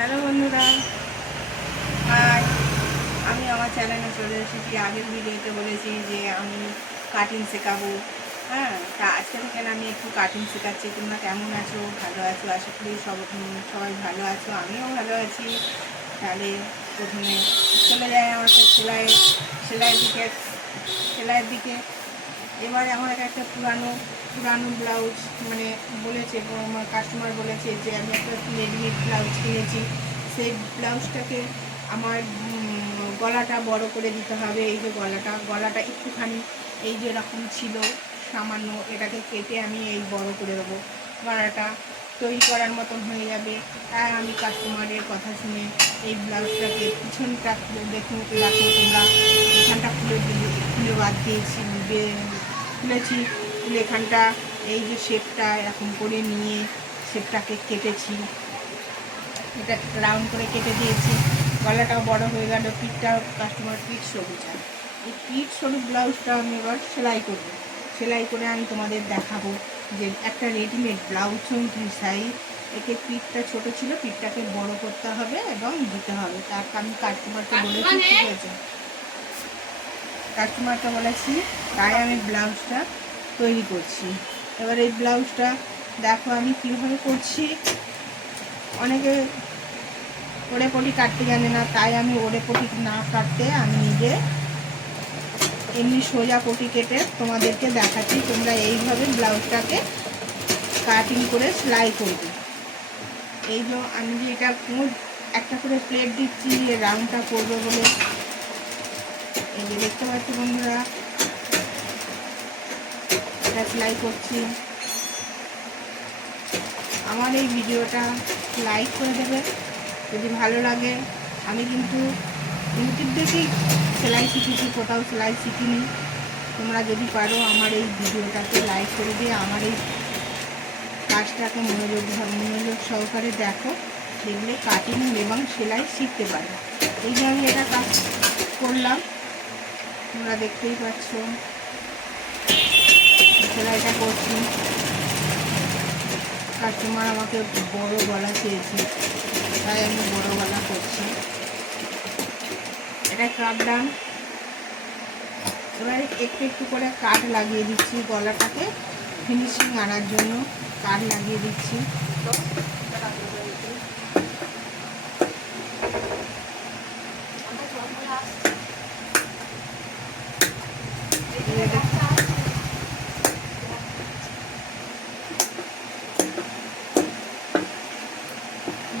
Hello বন্ধুরা, high. আমি আমার চ্যানেলে চলে এসেছি। আগের ভিডিওতে বলেছি যে আমি কাটিং শেখাবো। হ্যাঁ, তা আজকে থেকে আমি একটু কাটিং শেখাচ্ছি। তোমরা কেমন আছো? ভালো আছো? আশা করি সবাই ভালো আছো, আমিও ভালো আছি। তাহলে প্রথমে চলে যাই আমার সেলাইয়ের দিকে। এবার আমার একটা পুরানো ব্লাউজ মানে বলেছে, আমার কাস্টমার বলেছে যে আমি একটা রেডিমেড ব্লাউজ কিনেছি, সেই ব্লাউজটাকে আমার গলাটা বড় করে দিতে হবে। এই যে গলাটা একটুখানি এই যে এরকম ছিল সামান্য, এটাকে কেটে আমি এই বড় করে দেবো। গলাটা তৈরি করার মতন হয়ে যাবে। তাই আমি কাস্টমারের কথা শুনে এই ব্লাউজটাকে পিছনটা দেখো তোমরা, এখানটা খুলে বাদ দিয়েছি, খুলেছি। খুলে এখানটা এই যে শেপটা এরকম করে নিয়ে শেপটাকে কেটেছি, এটা রাউন্ড করে কেটে দিয়েছি। গলাটাও বড় হয়ে গেল, পিঠটা কাস্টমার পিঠ সরু চায়। এই পিঠ সরু ব্লাউজটা আমি এবার সেলাই করব। সেলাই করে আমি তোমাদের দেখাবো যে একটা রেডিমেড ব্লাউজ 34 সাইজ, একে পিঠটা ছোট ছিল, পিঠটাকে বড় করতে হবে এবং দিতে হবে। তার আমি কাস্টমারকে বলেছি, ঠিক আছে, কাস্টমারকে বলেছি, তাই আমি ব্লাউজটা তৈরি করছি। এবার এই ব্লাউজটা দেখো আমি কীভাবে করছি। অনেকে ওড়ে পটি কাটতে জানে না, তাই আমি ওড়ে পটি না কাটতে আমি নিজে এমনি সোজা পটি কেটে তোমাদেরকে দেখাচ্ছি। তোমরা এইভাবে ব্লাউজটাকে কাটিং করে সেলাই করবে। এই যে আমি যে এটা একটা করে প্লেট দিচ্ছি রাউন্ডটা করবে বলে। এই যে দেখতে পাচ্ছ বন্ধুরা, এটা সেলাই করছি। আমার এই ভিডিওটা লাইক করে দেবে যদি ভালো লাগে। আমি কিন্তু ইউটিউব দেখেই সেলাই শিখেছি, কোথাও সেলাই শিখিনি। তোমরা যদি পারো আমার এই ভিডিওটাকে লাইক করে দিয়ে আমার এই কাজটাকে মনোযোগ সহকারে দেখো, দেখলে কাটিং এবং সেলাই শিখতে পারো। এই যে আমি এটা কাজ করলাম, তোমরা দেখতেই পাচ্ছ সেলাইটা করছি। কাস্টমার আমাকে বড় গলা চেয়েছে, তাই আমি বড় গলা করছি। এটা কাটলাম, এবারে একটু একটু করে কাট লাগিয়ে দিচ্ছি গলাটাকে ফিনিশিং আনার জন্য। কাট লাগিয়ে দিচ্ছি।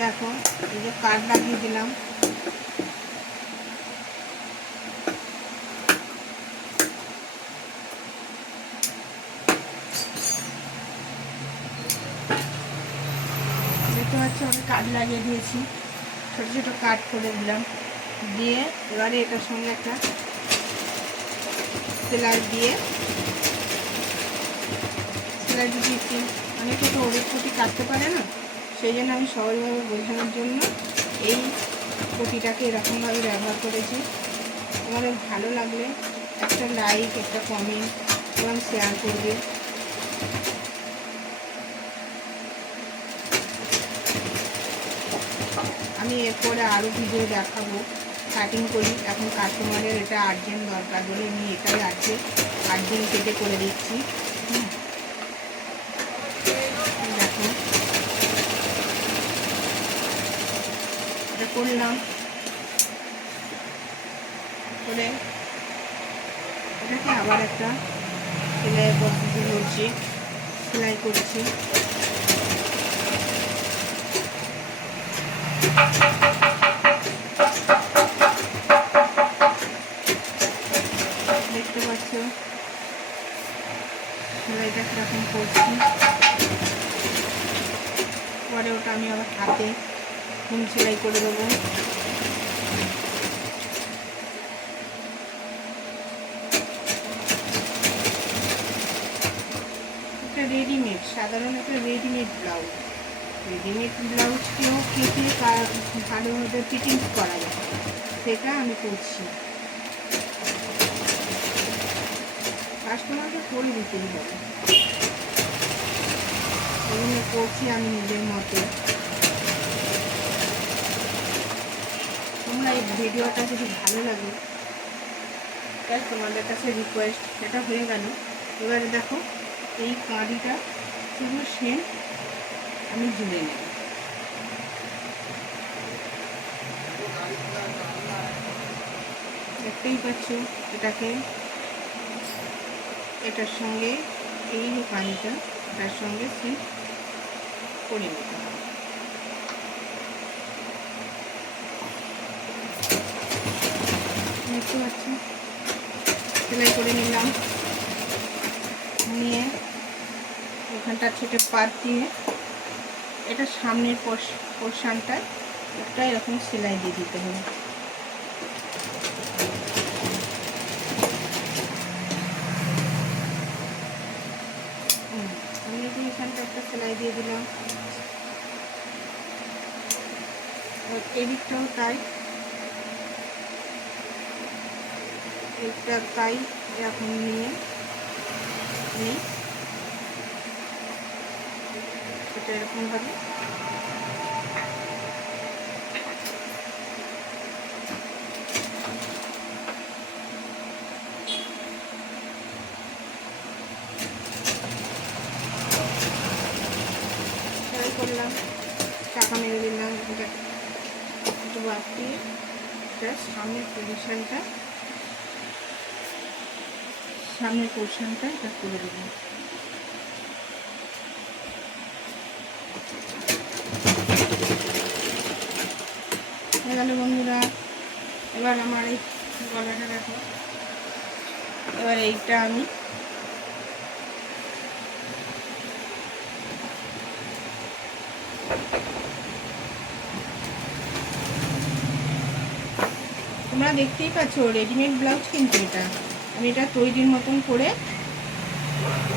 দেখো এই যে কাট লাগিয়ে দিলাম। দেখতে পাচ্ছ আমি কাট লাগিয়ে দিয়েছি, ছোট ছোট কাট করে দিলাম। দিয়ে এবারে এটার সঙ্গে একটা সেলাই দিয়েছি। অনেকে তো ওদের পটি কাটতে পারে না, সেই জন্য আমি সহজভাবে বোঝানোর জন্য এই পটিটাকে এরকমভাবে ব্যবহার করেছি। তোমাদের ভালো লাগলে একটা লাইক, একটা কমেন্ট এবং শেয়ার করবে। আমি এরপরে আরও ভিডিও দেখাবো কাটিং করি। এখন কাস্টমারের এটা আর্জেন্ট দরকার বলে আমি এটাই আর্জেন্ট কেটে করে দিচ্ছি। দেখো এটা করলাম, করে এটাকে আবার একটা সেলাই পদ্ধতি করছি, সেলাই করছি। দেখতে পাচ্ছ সেলাইটা কীরকম করছি। পরে ওটা আমি আবার হাতে ফুল সেলাই করে দেবো। একটা রেডিমেড, সাধারণ একটা রেডিমেড ব্লাউজকেও কেটে ভালোভাবে ফিটিংস করা যায়, সেটা আমি করছি। কাস্টমারকে করে দিতেই হবে, এগুলো করছি আমি নিজের মতো। তোমরা এই ভিডিওটা যদি ভালো লাগে, তাই তোমাদের কাছে রিকোয়েস্ট, এটা হয়ে গেল। এবারে দেখো এই কাঁদিটা পুরো সেম আমি ঝুলে নেব। দেখতেই পাচ্ছ এটাকে এটার সঙ্গে, এই যে কাঁদিটা এটার সঙ্গে সেম করে নিতে হবে। দেখতে পাচ্ছি সেলাই করে নিলাম, নিয়ে ওখানটা ছোটো পাত দিয়ে এটা সামনের পোর্শনটায় একটা এরকম সেলাই দিয়ে দিতে হবে। আমি এখানটা একটা সেলাই দিয়ে দিলাম, এদিকটাও তাই, এটা তাই এরকম নিয়ে এটা এরকমভাবে সেলাই করলাম, টাকা মেরে দিলাম, এটা একটু বাদ দিয়ে এটা সামনের পোর্শনটা এটা করে দেবো। হয়ে গেল বন্ধুরা। এবার আমার এই গলাটা দেখো, এবার এইটা আমি তোমরা দেখতেই পাচ্ছ রেডিমেড ব্লাউজ, কিন্তু এটা আমি এটা তৈরির মতন করে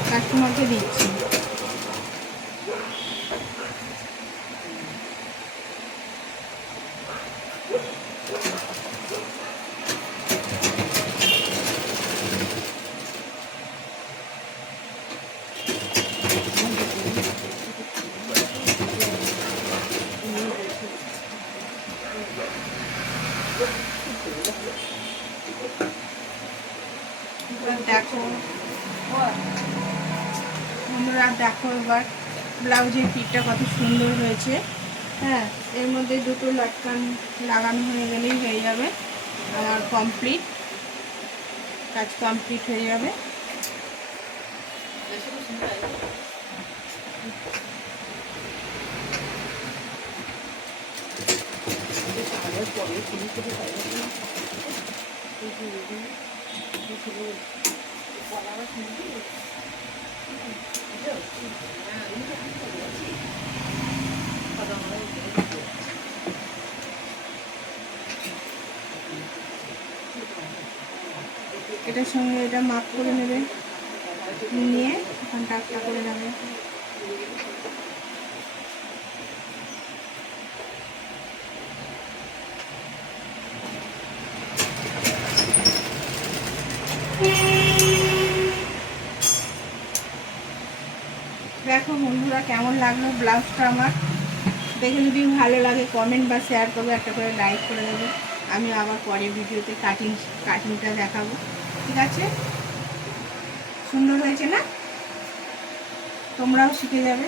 কাস্টমারকে দিচ্ছি। দেখো বন্ধুরা, দেখো এবার ব্লাউজের পিঠটা কত সুন্দর হয়েছে। হ্যাঁ, এর মধ্যে দুটো লটকান লাগানো হয়ে গেলেই হয়ে যাবে আমার কমপ্লিট, কাজ কমপ্লিট হয়ে যাবে। এটার সঙ্গে এটা মাপ করে নেবে, নিয়ে ওখানটা একটা করে নেবে। দেখো বন্ধুরা কেমন লাগলো ব্লাউজটা আমার, দেখে যদি ভালো লাগে কমেন্ট বা শেয়ার করবে, একটা করে লাইক করে দেবে। আমি আবার পরের ভিডিওতে কাটিংটা দেখাবো। ঠিক আছে, সুন্দর হয়েছে না? তোমরাও শিখে যাবে।